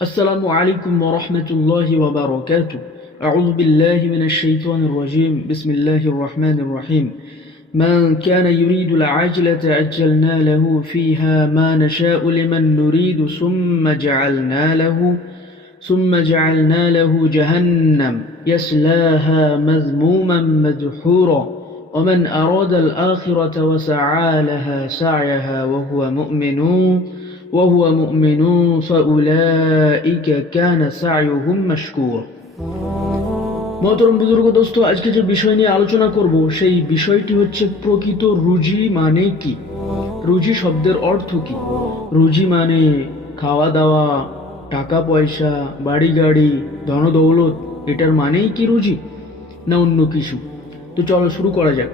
السلام عليكم ورحمة الله وبركاته. أعوذ بالله من الشيطان الرجيم. بسم الله الرحمن الرحيم. من كان يريد العاجلة عجلنا له فيها ما نشاء لمن نريد ثم جعلنا له جهنم يصلاها مذموما مدحورا ومن أراد الآخرة وسعى لها سعيها وهو مؤمن فأولئك كان سعيهم مشكورا. মহতরম বুজুর্গ দোস্ত, আজকে যে বিষয় নিয়ে আলোচনা করব সেই বিষয়টি হচ্ছে প্রকৃত রুজি মানে কি। রুজি শব্দের অর্থ কি? রুজি মানে খাওয়া দাওয়া, টাকা পয়সা, বাড়ি গাড়ি, ধন দৌলত, এটার মানেই কি রুজি, না অন্য কিছু? তো চলো শুরু করা যাক।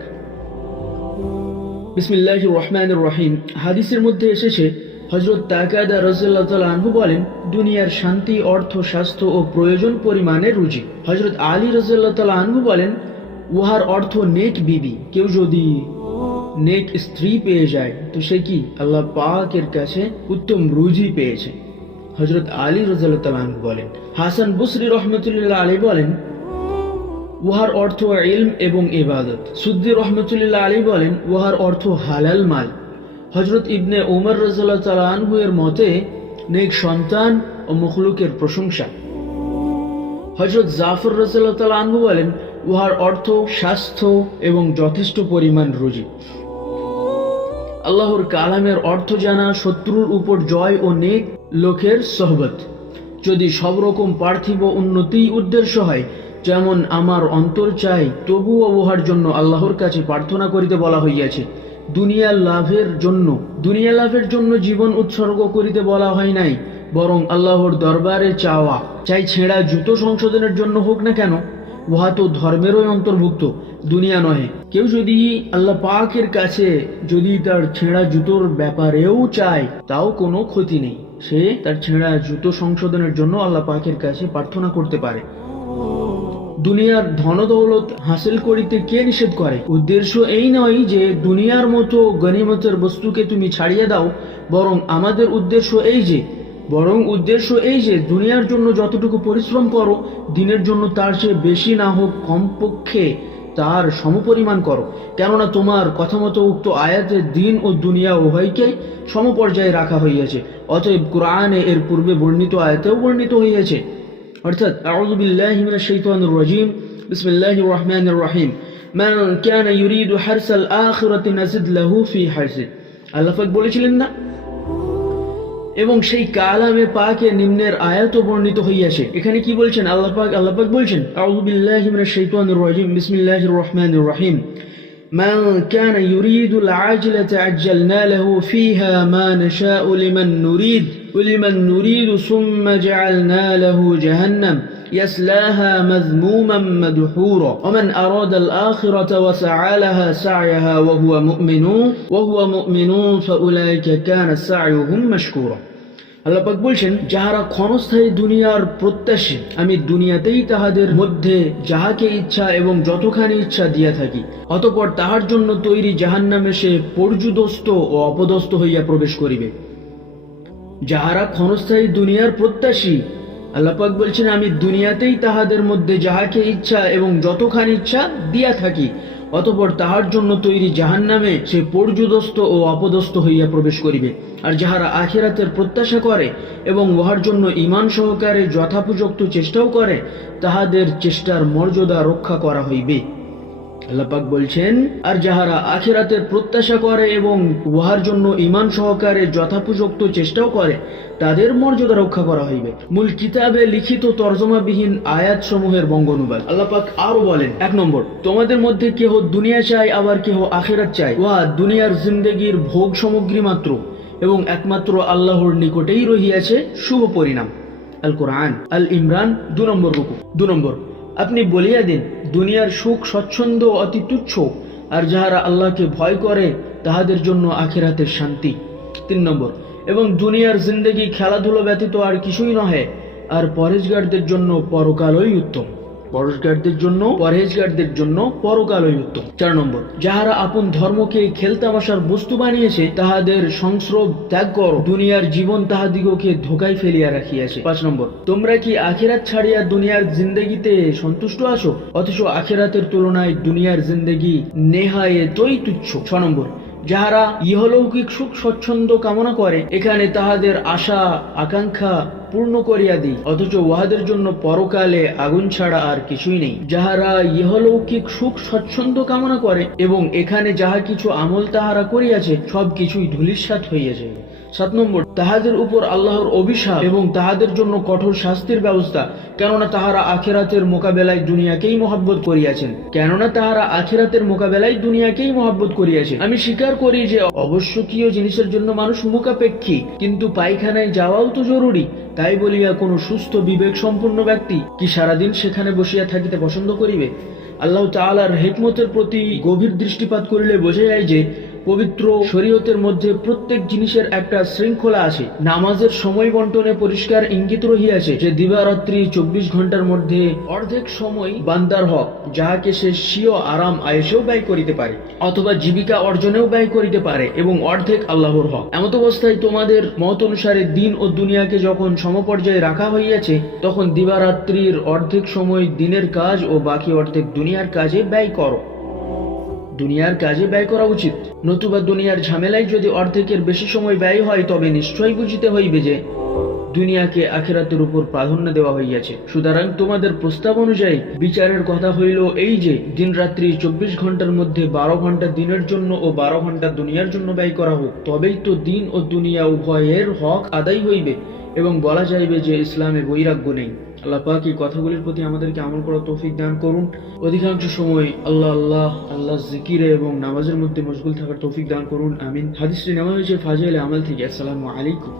বিসমিল্লাহির রহমানির রহিম। হাদিসের মধ্যে এসেছে, হযরত তাকাদা রাদিয়াল্লাহু তাআলা আনহু বলেন, দুনিয়ার শান্তি, অর্থ, স্বাস্থ্য ও প্রয়োজন পরিমাণে রুজি। হযরত আলী রাদিয়াল্লাহু তাআলা আনহু বলেন, উহার অর্থ নেক বিবি। কেউ যদি নেক স্ত্রী পেয়ে যায় তো সে কি আল্লাহ পাকের কাছে উত্তম রুজি পেয়েছে। হযরত আলী রাদিয়াল্লাহু তাআলা আনহু বলেন। হাসান বসরি রহমাতুল্লাহ আলাইহি বলেন, উহার অর্থ ইলম এবং ইবাদত। সুদ্দি রহমাতুল্লাহ আলাইহি বলেন, উহার অর্থ হালাল মাল। হযরত ইবনে উমর রাদিয়াল্লাহু তাআলা আনহু এর মতে নেক সন্তান ও মখলুকের প্রশংসা। হযরত জাফর রাদিয়াল্লাহু তাআলা আনহু বলেন, উহার অর্থ স্বাস্থ্য এবং যথেষ্ট পরিমাণ রুজি। আল্লাহর কালামের অর্থ জানা, শত্রুর উপর জয় ও নেক লোকের সোহবত। যদি সব রকম পার্থিব উন্নতি উদ্দেশ্য হয়, যেমন আমার অন্তর চাই, তবুও উহার জন্য আল্লাহর কাছে প্রার্থনা করিতে বলা হইয়াছে। দুনিয়া লাভের জন্য জীবন উৎসর্গ করিতে বলা হয় নাই, বরং আল্লাহর দরবারে চাই ছেঁড়া জুতো সংশোধনের জন্য হোক না কেন, উহা তো ধর্মেরই অন্তর্ভুক্ত, দুনিয়া নহে। কেউ যদি আল্লাহ পাকের কাছে যদি তার ছেঁড়া জুতোর ব্যাপারেও চায়, তাও কোনো ক্ষতি নেই। সে তার ছেঁড়া জুতো সংশোধনের জন্য আল্লাহ পাকের কাছে প্রার্থনা করতে পারে। দুনিয়ার ধন দৌলত হাসিল করিতে কে নিষেধ করে? উদ্দেশ্য এই নয় যে দুনিয়ার মতো গনিমতের বস্তুকে তুমি ছাড়িয়ে দাও, বরং উদ্দেশ্য এই যে দুনিয়ার জন্য যতটুকু পরিশ্রম করো, দিনের জন্য তার চেয়ে বেশি না হোক, কমপক্ষে তার সমপরিমাণ করো। কেননা তোমার কথা মতো উক্ত আয়াতে দিন ও দুনিয়া উভয়কে সমপর্যায়ে রাখা হইয়াছে। অতএব কুরআনে এর পূর্বে বর্ণিত আয়াতেও বর্ণিত হইয়াছে। অর্থাৎ আউযু বিল্লাহি মিনাশ শাইতানির রাজীম। বিসমিল্লাহির রহমানির রহিম। মান কানা ইউরিদু হারসাল আখিরাতি নাজিদ লাহু ফি হারসি। আল্লাহ পাক বলেছিলেন না? এবং সেই কালামে পাকে নিম্নের আয়াতও বর্ণিত হইয়াছে। এখানে কি বলছেন আল্লাহ পাক বলছেন, আউযু বিল্লাহি মিনাশ শাইতানির রাজীম। বিসমিল্লাহির রহমানির রহিম। من كان يريد العاجلة عجلنا له فيها ما نشاء لمن نريد ثم جعلنا له جهنم يصلاها مذموما مدحورا ومن أراد الآخرة وسعى لها سعيها وهو مؤمن فأولئك كان سعيهم مشكورا. আল্লাহ পাক বলছেন, যাহারা ক্ষণস্থায়ী দুনিয়ার প্রত্যাশী, আমি দুনিয়াতেই তাহাদের মধ্যে যাহাকে ইচ্ছা এবং যতখানি ইচ্ছা দিয়া থাকি, অতঃপর তাহার জন্য তৈরি জাহান্নামে সে পর্যুদস্ত ও অপদস্থ হইয়া প্রবেশ করিবে। যাহারা ক্ষণস্থায়ী দুনিয়ার প্রত্যাশী, আল্লাহ পাক বলছেন, আমি দুনিয়াতেই তাহাদের মধ্যে যাহাকে ইচ্ছা এবং যতখানি ইচ্ছা দিয়া থাকি, অতঃপর তাহার জন্য তৈরি জাহান্নামে সে পর্যুদস্ত ও অপদস্থ হইয়া প্রবেশ করিবে। আর যাহারা আখিরাতের প্রত্যাশা করে এবং উহার জন্য ঈমান সহকারে যথাপযুক্ত চেষ্টাও করে, তাহাদের চেষ্টার মর্যাদা রক্ষা করা হইবে। আল্লাহ পাক বলছেন, আর যাহারা আখিরাতের প্রত্যাশা করে এবং উহার জন্য ঈমান সহকারে যথাপযুক্ত চেষ্টাও করে, তাদের মর্যাদা রক্ষা করা হইবে। মূল কিতাবে লিখিত তর্জমাবিহীন আয়াত সমূহের বঙ্গানুবাদ। আল্লাহ পাক আরো বলেন, 1 নম্বর, তোমাদের মধ্যে কেহ দুনিয়া চায়, আবার কেহ আখিরাত চায়। উহা দুনিয়ার জিন্দেগির ভোগ সামগ্রী মাত্র, এবং একমাত্র আল্লাহর নিকটেই রহিয়াছে শুভ পরিণাম। আল কোরআন আল ইমরান 2 নম্বর রুকু। 2 নম্বর, আপনি বলিয়া দিন, দুনিয়ার সুখ স্বচ্ছন্দ অতি তুচ্ছ, আর যাহারা আল্লাহকে ভয় করে তাহাদের জন্য আখিরাতের শান্তি। 3 নম্বর, এবং দুনিয়ার জিন্দেগি খেলাধুলো ব্যতীত আর কিছুই নহে, আর পরেজগারদের জন্য পরকালই উত্তম। পরহেজগারদের জন্য পরকালই উত্তম। 4 নম্বর, যাহারা আপন ধর্মকে খেলতামাশার বস্তু বানিয়েছে তাহাদের সংস্রব ত্যাগ করো, দুনিয়ার জীবন তাহাদিগকে ধোকায় ফেলিয়া রাখিয়াছে। 5 নম্বর, তোমরা কি আখিরাত ছাড়িয়া দুনিয়ার জিন্দেগিতে সন্তুষ্ট আছো, অথচ আখিরাতের তুলনায় দুনিয়ার জিন্দেগি নেহায়েতই তুচ্ছ। 6 নম্বর, যাহারা ইহলৌকিক সুখ স্বচ্ছন্দ কামনা করে, এখানে তাহাদের আশা আকাঙ্ক্ষা পূর্ণ করিয়া দিই, অথচ উহাদের জন্য পরকালে আগুন ছাড়া আর কিছুই নেই। যাহারা ইহলৌকিক সুখ স্বচ্ছন্দ কামনা করে এবং এখানে যাহা কিছু আমল তাহারা করিয়াছে সব কিছুই ধূলিসাৎ হইয়া যাইবে। 7 নম্বর, তাহাদের উপর আল্লাহর অভিশাপ এবং তাহাদের জন্য কঠোর শাস্তির ব্যবস্থা, কেননা তাহারা আখিরাতের মোকাবেলায় দুনিয়াকেই মহব্বত করিয়াছেন। আমি স্বীকার করি যে অবশ্যকীয় জিনিসের জন্য মানুষ মুখাপেক্ষী, কিন্তু পায়খানায় যাওয়াও তো জরুরি। তাই বলিয়া কোনো সুস্থ বিবেক সম্পন্ন ব্যক্তি কি সারাদিন সেখানে বসিয়া থাকিতে পছন্দ করিবে? আল্লাহ তাআলার হিকমতের প্রতি গভীর দৃষ্টিপাত করিলে বোঝা যায় যে পবিত্র শরীয়তের মধ্যে প্রত্যেক জিনিসের একটা শৃঙ্খলা আছে। নামাজের সময় বন্টনে পরিষ্কার ইঙ্গিত রহিয়াছে যে দিবারাত্রি 24 ঘন্টার মধ্যে অর্ধেক সময় বান্দার হক, যাহাকে সে স্বীয় আরাম আয়েশেও ব্যয় করিতে পারে অথবা জীবিকা অর্জনেও ব্যয় করিতে পারে, এবং অর্ধেক আল্লাহর হক। এমত অবস্থায় তোমাদের মত অনুসারে দিন ও দুনিয়াকে যখন সমপর্যায়ে রাখা হইয়াছে, তখন দিবারাত্রির অর্ধেক সময় দিনের কাজ ও বাকি অর্ধেক দুনিয়ার কাজে ব্যয় করা উচিত। নতুবা দুনিয়ার ঝামেলায় যদি অর্ধেকের বেশি সময় ব্যয় হয়, তবে নিশ্চয়ই বুঝিতে হইবে যে দুনিয়াকে আখিরাতের উপর প্রাধান্য দেওয়া হইয়াছে। সুতরাং তোমাদের প্রস্তাব অনুযায়ী বিচারের কথা হইল এই যে দিন রাত্রি 24 ঘন্টার মধ্যে 12 ঘন্টা দিনের জন্য ও 12 ঘন্টা দুনিয়ার জন্য ব্যয় করা হোক, তবেই তো দিন ও দুনিয়া উভয়ের হক আদায় হইবে এবং বলা যাইবে যে ইসলামে বৈরাগ্য নেই। আল্লাহ পাক এই কথাগুলির প্রতি আমাদেরকে আমল করার তৌফিক দান করুন। অধিকাংশ সময় আল্লাহ জিকিরে এবং নামাজের মধ্যে মশগুল থাকার তৌফিক দান করুন। আমিন। হাদিসটি নেওয়া হয়েছে ফাজিল আমাল থেকে। আসসালামু আলাইকুম।